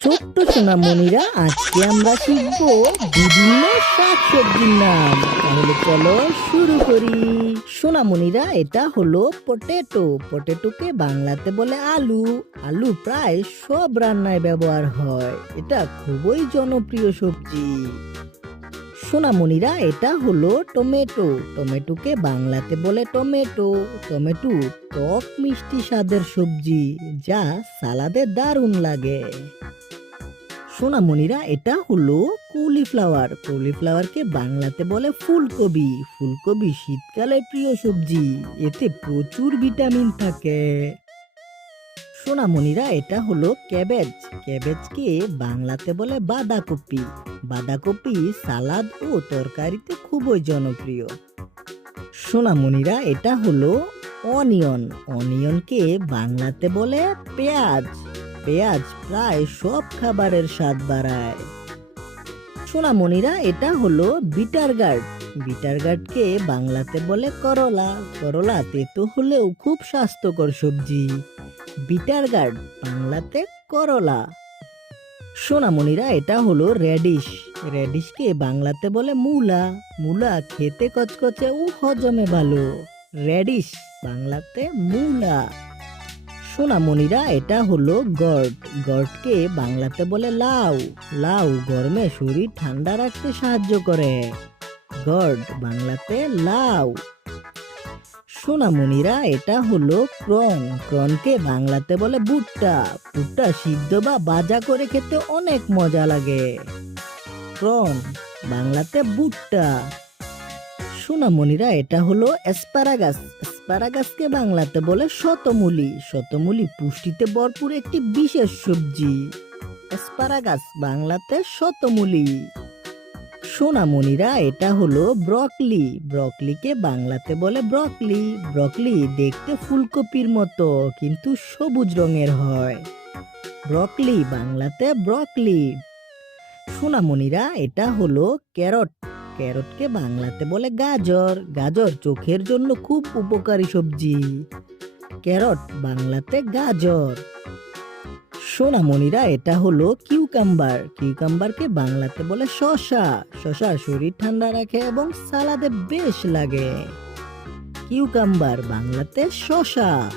ছোট্ট সোনামণিরা, আজকে আমরা শিখবো বিভিন্ন শাকসবজির নাম। তাহলে চলো শুরু করি। সোনামণিরা, এটা হলো পটেটো। পটেটোকে বাংলাতে বলে আলু। আলু প্রায় সব রান্নায় ব্যবহার হয়। এটা খুবই জনপ্রিয় সবজি। সোনামণিরা, এটা হলো টমেটো। টমেটোকে বাংলাতে বলে টমেটো। টমেটো টক মিষ্টি স্বাদের সবজি, যা সালাদে দারুণ লাগে। সোনামণিরা, এটা হলো কলিফ্লাওয়ার। কলিফ্লাওয়ারকে বাংলাতে বলে ফুলকপি। ফুলকপি শীতকালের প্রিয় সবজি, এতে প্রচুর ভিটামিন থাকে। সোনামণিরা, এটা হলো ক্যাবেজ। ক্যাবেজকে বাংলাতে বলে বাঁধাকপি। বাঁধাকপি সালাদ ও তরকারিতে খুবই জনপ্রিয়। সোনামণিরা, এটা হলো অনিয়ন। অনিয়নকে বাংলাতে বলে পেঁয়াজ। পেঁয়াজ প্রায় সব খাবারের স্বাদ বাড়ায়। সোনামণিরা, এটা হলো বিটার গার্ড। বিটার গার্ডকে বাংলাতে বলে করলা। করলা তেতো হলেও খুব স্বাস্থ্যকর সবজি। বিটার গার্ড বাংলাতে করলা। সোনামণিরা, এটা হলো রেডিশ। রেডিশকে বাংলাতে বলে মূলা। মূলা খেতে কচকচে ও হজমে ভালো। রেডিশ বাংলাতে মূলা। সোনামণিরা, এটা হলো গর্ড। গর্ডকে বাংলাতে বলে লাউ। লাউ গরমে শরীর ঠান্ডা রাখতে সাহায্য করে। গর্ড বাংলাতে লাউ। সোনামণিরা, এটা হলো প্রন। প্রনকে বাংলাতে বলে ভুট্টা। ভুট্টা সিদ্ধ বা ভাজা করে খেতে অনেক মজা লাগে। প্রন বাংলাতে ভুট্টা। সোনামণিরা, এটা হলো অ্যাসপারাগাস। অ্যাসপারাগাসকে বাংলাতে বলে শতমূলি। শতমূলি পুষ্টিতে ভরপুর একটি বিশেষ সবজি। অ্যাসপারাগাস বাংলাতে শতমূলি। সোনামণিরা, এটা হলো ব্রকলি। ব্রকলিকে বাংলাতে বলে ব্রকলি। ব্রকলি দেখতে ফুলকপির মতো, কিন্তু সবুজ রঙের হয়। ব্রকলি বাংলাতে ব্রকলি। সোনামণিরা, এটা হলো ক্যারট। ক্যারটকে বাংলাতে বলে গাজর। গাজর চোখের জন্য খুব উপকারী সবজি। ক্যারট বাংলাতে গাজর। সোনামণিরা, এটা হলো কিউকাম্বার। কিউকাম্বারকে বাংলাতে বলে শসা। শসা শরীর ঠান্ডা রাখে এবং সালাদে বেশ লাগে। কিউকাম্বার বাংলাতে শসা।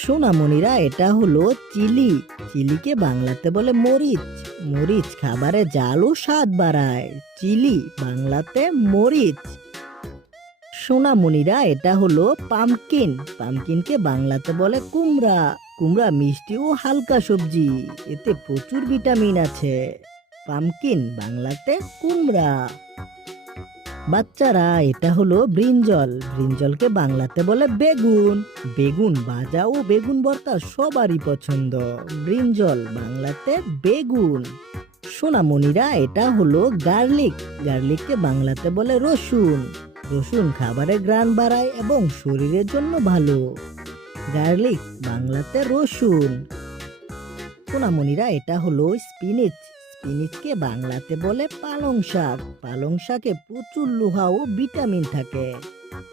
সোনামণিরা, এটা হলো চিলি। চিলিকে বাংলাতে বলে মরিচ। মরিচ খাবারে ঝাল ও স্বাদ বাড়ায়। চিলি বাংলাতে মরিচ। সোনামণিরা, এটা হলো পামকিন। পামকিনকে বাংলাতে বলে কুমড়া। কুমড়া মিষ্টি ও হালকা সবজি, এতে প্রচুর ভিটামিন আছে। পামকিন বাংলাতে কুমড়া। বাচ্চারা, এটা হলো ব্রিঞ্জল। ব্রিঞ্জলকে বাংলাতে বলে বেগুন। বেগুন ভাজা ও বেগুন ভর্তা সবারই পছন্দ। ব্রিঞ্জল বাংলাতে বেগুন। সোনামণিরা, এটা হলো গার্লিক। গার্লিককে বাংলাতে বলে রসুন। রসুন খাবারের ঘ্রাণ বাড়ায় এবং শরীরের জন্য ভালো। গার্লিক বাংলাতে রসুন। সোনামণিরা, এটা হলো স্পিনিচ। স্পিনিচকে বাংলাতে বলে পালং শাক। পালং শাকে প্রচুর লোহা ও ভিটামিন থাকে।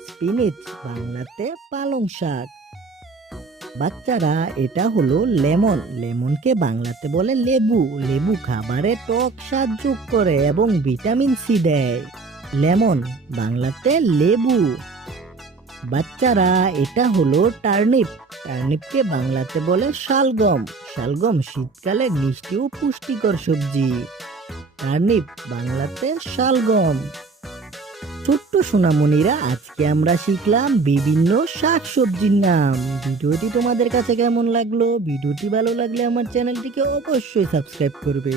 স্পিনিচ বাংলাতে পালং শাক। বাচ্চারা, এটা হলো লেমন। লেমনকে বাংলাতে বলে লেবু। লেবু খাবারে টক স্বাদ যোগ করে এবং ভিটামিন সি দেয়। লেমন বাংলাতে লেবু। বাচ্চারা, এটা হলো টার্নিপ। টার্নিপকে বাংলাতে বলে শালগম। শালগম শীতকালে মিষ্টি ও পুষ্টিকর সবজি। টার্নিপ বাংলাতে শালগম। ছোট্ট সোনামণিরা, আজকে আমরা শিখলাম বিভিন্ন শাক সবজির নাম। ভিডিওটি তোমাদের কাছে কেমন লাগলো? ভিডিওটি ভালো লাগলে আমার চ্যানেলটিকে অবশ্যই সাবস্ক্রাইব করবে।